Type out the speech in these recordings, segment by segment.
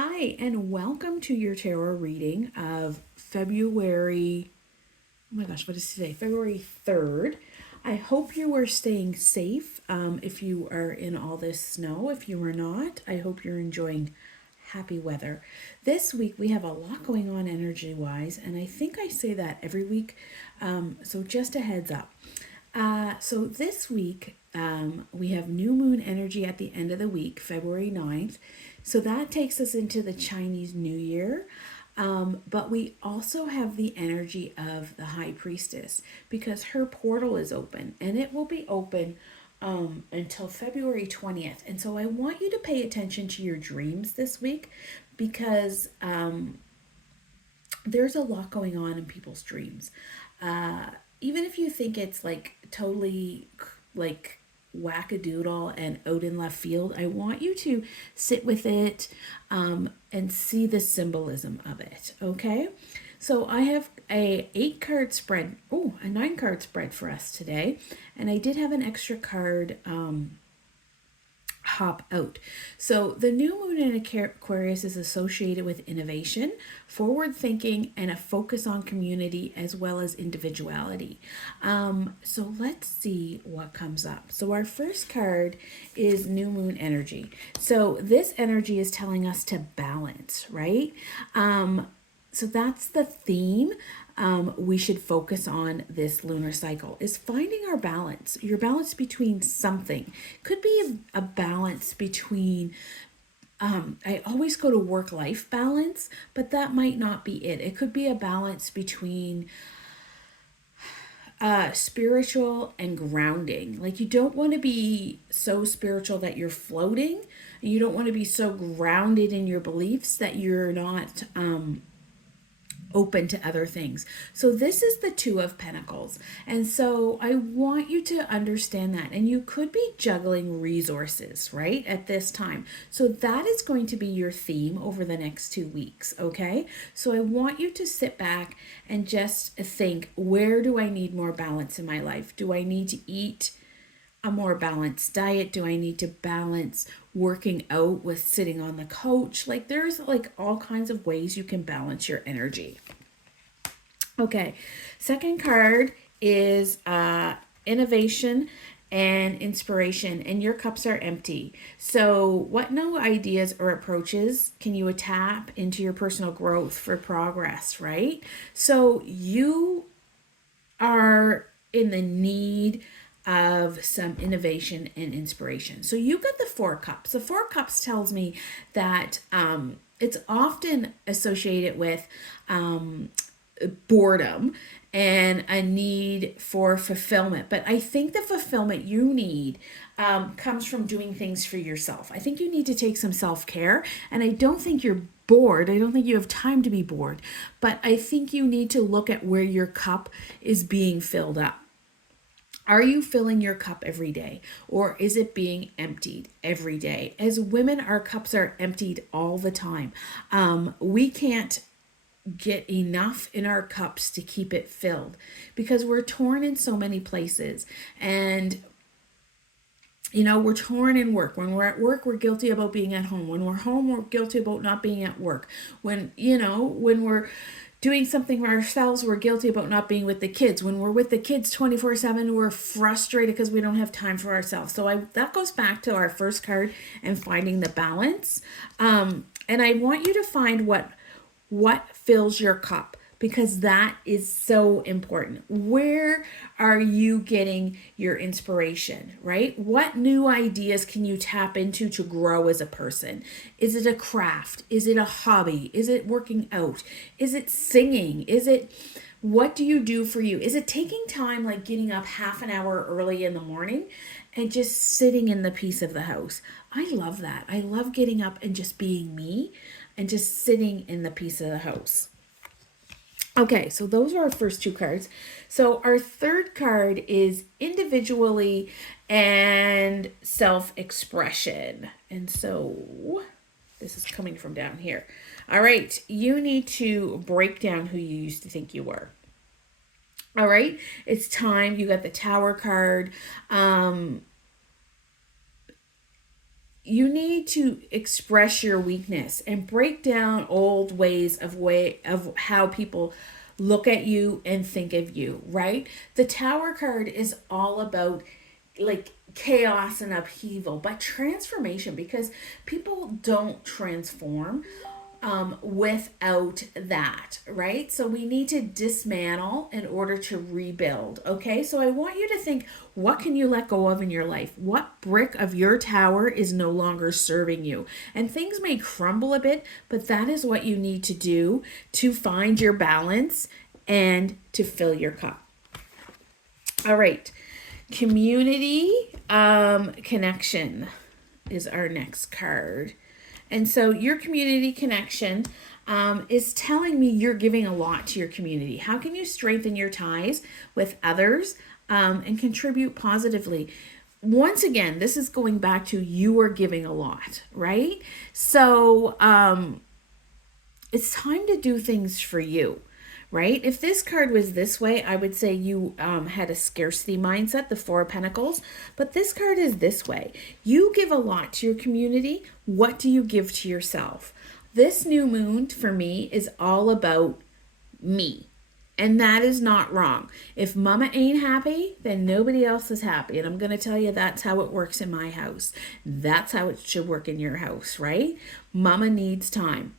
Hi, and welcome to your tarot reading of February. Oh my gosh, what is today? February 3rd. I hope you are staying safe if you are in all this snow. If you are not, I hope you're enjoying happy weather. This week we have a lot going on energy wise, and I think I say that every week. So just a heads up. So this week, we have new moon energy at the end of the week, February 9th. So that takes us into the Chinese New Year. But we also have the energy of the High Priestess because her portal is open and it will be open until February 20th. And so I want you to pay attention to your dreams this week because there's a lot going on in people's dreams. Even if you think it's like totally like wackadoodle and out in left field, I want you to sit with it and see the symbolism of it. Okay, so I have a 8 card spread. Oh, a 9 card spread for us today, and I did have an extra card hop out. So the new moon in Aquarius is associated with innovation, forward thinking, and a focus on community as well as individuality. So let's see what comes up. So our first card is new moon energy. So this energy is telling us to balance, right? So that's the theme we should focus on this lunar cycle is finding our balance, your balance between something. Could be a balance between I always go to work-life balance, but that might not be it. It could be a balance between spiritual and grounding. Like you don't want to be so spiritual that you're floating. You don't want to be so grounded in your beliefs that you're not open to other things. So this is the Two of Pentacles. And so I want you to understand that. And you could be juggling resources, right, at this time. So that is going to be your theme over the next 2 weeks, okay? So I want you to sit back and just think, where do I need more balance in my life? Do I need to eat a more balanced diet? Do I need to balance working out with sitting on the couch? Like there's like all kinds of ways you can balance your energy. Okay, second card is innovation and inspiration, and your cups are empty. So what new ideas or approaches can you tap into your personal growth for progress, right? So you are in the need of some innovation and inspiration. So you got the 4 cups. The 4 cups tells me that it's often associated with boredom and a need for fulfillment. But I think the fulfillment you need comes from doing things for yourself. I think you need to take some self-care, and I don't think you're bored. I don't think you have time to be bored, but I think you need to look at where your cup is being filled up. Are you filling your cup every day, or is it being emptied every day? As women, our cups are emptied all the time. We can't get enough in our cups to keep it filled because we're torn in so many places. And we're torn in work. When we're at work, we're guilty about being at home. When we're home, we're guilty about not being at work. When we're doing something for ourselves, we're guilty about not being with the kids. When we're with the kids 24/7, we're frustrated because we don't have time for ourselves. So that goes back to our first card and finding the balance. And I want you to find what fills your cup, because that is so important. Where are you getting your inspiration, right? What new ideas can you tap into to grow as a person? Is it a craft? Is it a hobby? Is it working out? Is it singing? What do you do for you? Is it taking time, like getting up half an hour early in the morning and just sitting in the peace of the house? I love that. I love getting up and just being me and just sitting in the peace of the house. Okay, so those are our first 2 cards. So our third card is individually and self-expression. And so this is coming from down here. All right, you need to break down who you used to think you were. All right, it's time. You got the Tower card. you need to express your weakness and break down old ways of how people look at you and think of you, right? The Tower card is all about like chaos and upheaval, but transformation, because people don't transform without that, right? So we need to dismantle in order to rebuild. Okay, so I want you to think, what can you let go of in your life? What brick of your tower is no longer serving you? And things may crumble a bit, but that is what you need to do to find your balance and to fill your cup. All right, community connection is our next card. And so your community connection is telling me you're giving a lot to your community. How can you strengthen your ties with others and contribute positively? Once again, this is going back to you are giving a lot, right? So it's time to do things for you. Right? If this card was this way, I would say you had a scarcity mindset, the Four of Pentacles. But this card is this way. You give a lot to your community. What do you give to yourself? This new moon for me is all about me. And that is not wrong. If mama ain't happy, then nobody else is happy. And I'm going to tell you that's how it works in my house. That's how it should work in your house, right? Mama needs time.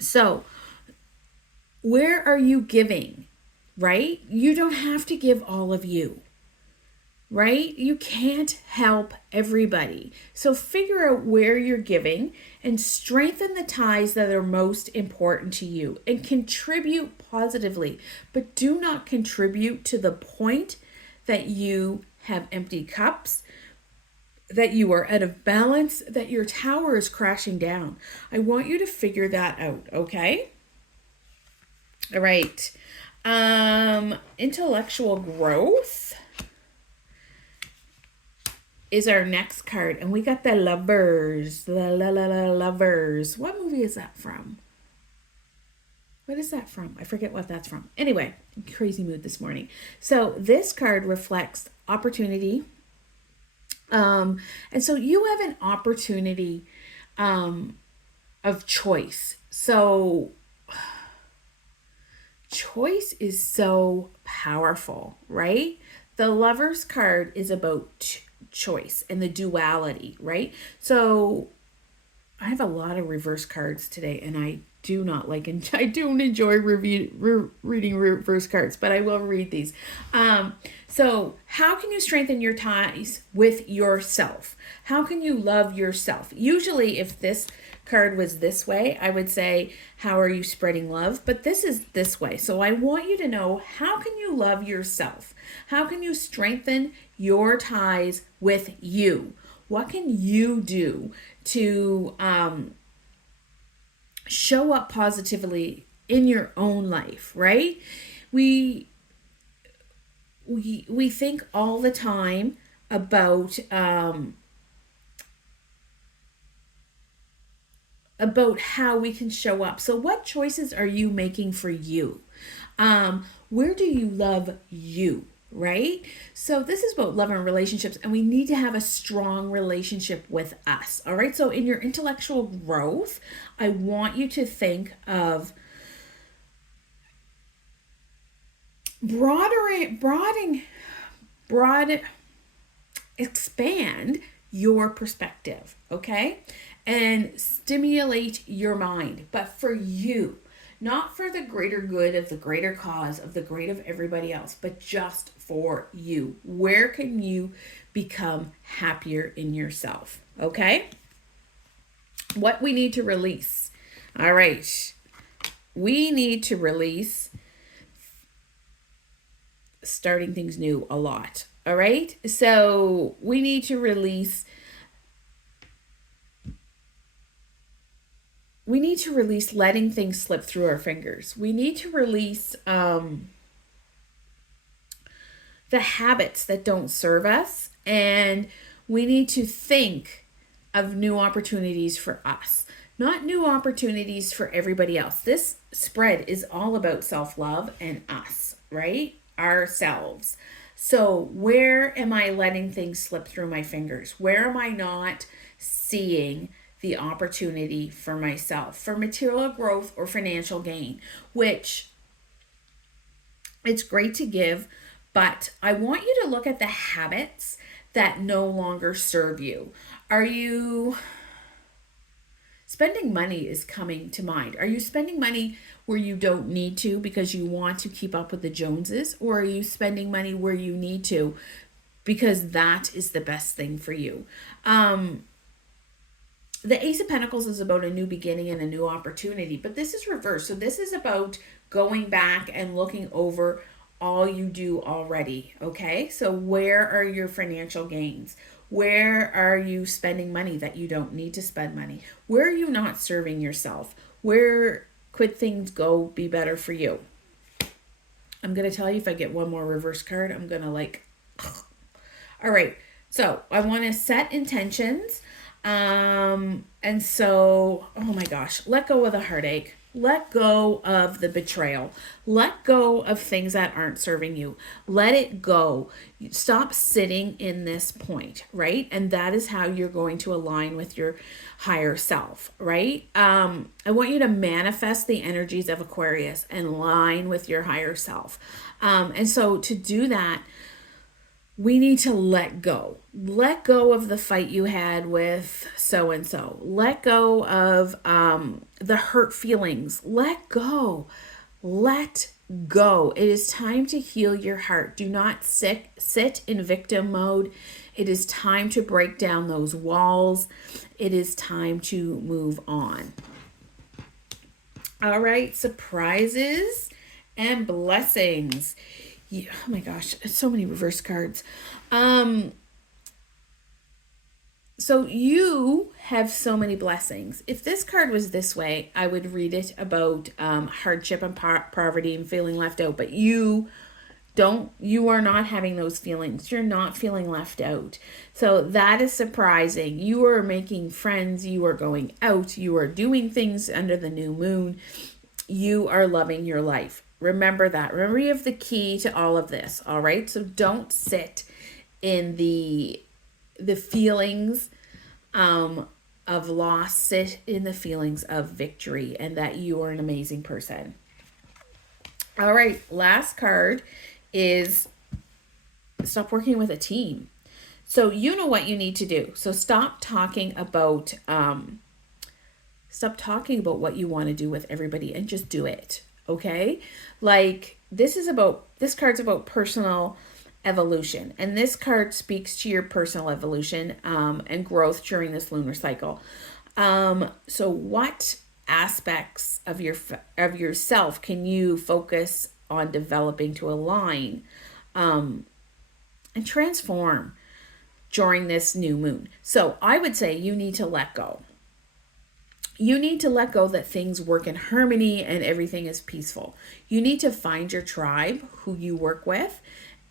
So, where are you giving, right? You don't have to give all of you, right? You can't help everybody. So figure out where you're giving and strengthen the ties that are most important to you and contribute positively. But do not contribute to the point that you have empty cups, that you are out of balance, that your tower is crashing down. I want you to figure that out, okay? All right. Intellectual growth is our next card. And we got the Lovers. The Lovers. What movie is that from? What is that from? I forget what that's from. Anyway, crazy mood this morning. So this card reflects opportunity. And so you have an opportunity of choice. So choice is so powerful, right? The Lovers card is about choice and the duality, right? So I have a lot of reverse cards today, and I do not like, and I don't enjoy reading reverse cards, but I will read these. So how can you strengthen your ties with yourself? How can you love yourself? Usually if this card was this way, I would say, how are you spreading love? But this is this way. So I want you to know, how can you love yourself? How can you strengthen your ties with you? What can you do to show up positively in your own life, right? We think all the time about how we can show up. So what choices are you making for you? Where do you love you? Right? So this is about love and relationships, and we need to have a strong relationship with us. All right. So in your intellectual growth, I want you to think of expand your perspective. Okay. And stimulate your mind, but for you. Not for the greater good of the greater cause of the great of everybody else, but just for you. Where can you become happier in yourself? Okay? What we need to release. All right. We need to release starting things new a lot. All right? So we need to release letting things slip through our fingers. We need to release the habits that don't serve us. And we need to think of new opportunities for us, not new opportunities for everybody else. This spread is all about self-love and us, right? Ourselves. So where am I letting things slip through my fingers? Where am I not seeing the opportunity for myself for material growth or financial gain, which it's great to give, but I want you to look at the habits that no longer serve you. Are you spending money is coming to mind. Are you spending money where you don't need to because you want to keep up with the Joneses? Or are you spending money where you need to because that is the best thing for you? The Ace of Pentacles is about a new beginning and a new opportunity, but this is reversed. So this is about going back and looking over all you do already, okay? So where are your financial gains? Where are you spending money that you don't need to spend money? Where are you not serving yourself? Where could things go be better for you? I'm going to tell you, if I get one more reverse card, I'm going to like... All right, so I want to set intentions. And so, oh my gosh, let go of the heartache. Let go of the betrayal. Let go of things that aren't serving you. Let it go. Stop sitting in this point, right? And that is how you're going to align with your higher self, right? I want you to manifest the energies of Aquarius and align with your higher self. And so to do that, we need to let go. Let go of the fight you had with so-and-so. Let go of the hurt feelings. Let go. Let go. It is time to heal your heart. Do not sit in victim mode. It is time to break down those walls. It is time to move on. All right, surprises and blessings. Yeah, oh my gosh, so many reverse cards. So you have so many blessings. If this card was this way, I would read it about hardship and poverty and feeling left out. But you are not having those feelings. You're not feeling left out. So that is surprising. You are making friends. You are going out. You are doing things under the new moon. You are loving your life. Remember that. Remember, you have the key to all of this, all right? So don't sit in the feelings of loss. Sit in the feelings of victory and that you are an amazing person. All right, last card is stop working with a team. So you know what you need to do. So stop talking about what you want to do with everybody and just do it. Okay, like this card's about personal evolution, and this card speaks to your personal evolution and growth during this lunar cycle. So what aspects of yourself can you focus on developing to align and transform during this new moon? So I would say you need to let go. You need to let go that things work in harmony and everything is peaceful. You need to find your tribe, who you work with,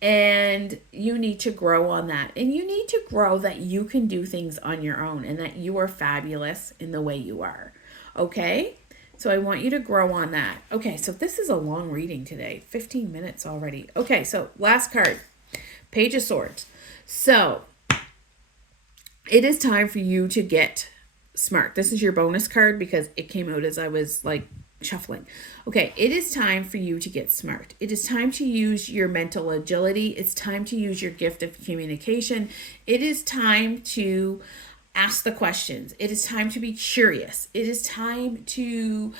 and you need to grow on that. And you need to grow that you can do things on your own and that you are fabulous in the way you are. Okay? So I want you to grow on that. Okay, so this is a long reading today. 15 minutes already. Okay, so last card. Page of Swords. So it is time for you to get smart. This is your bonus card because it came out as I was like shuffling. Okay, it is time for you to get smart. It is time to use your mental agility. It's time to use your gift of communication. It is time to ask the questions. It is time to be curious. It is time to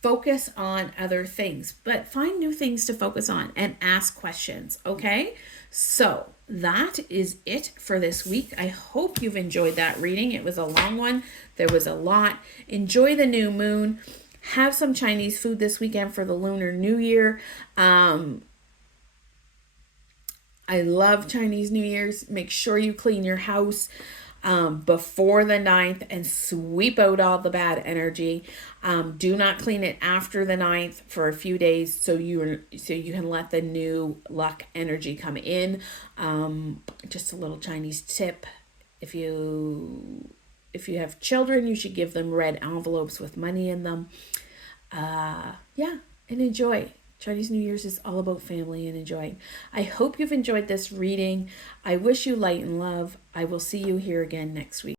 focus on other things, but find new things to focus on and ask questions. Okay, so that is it for this week. I hope you've enjoyed that reading. It was a long one. There was a lot. Enjoy the new moon. Have some Chinese food this weekend for the Lunar New Year. I love Chinese New Year's. Make sure you clean your house before the 9th and sweep out all the bad energy. Do not clean it after the 9th for a few days so you can let the new luck energy come in. Just a little Chinese tip. If you have children, you should give them red envelopes with money in them. And enjoy. Chinese New Year's is all about family and enjoying. I hope you've enjoyed this reading. I wish you light and love. I will see you here again next week.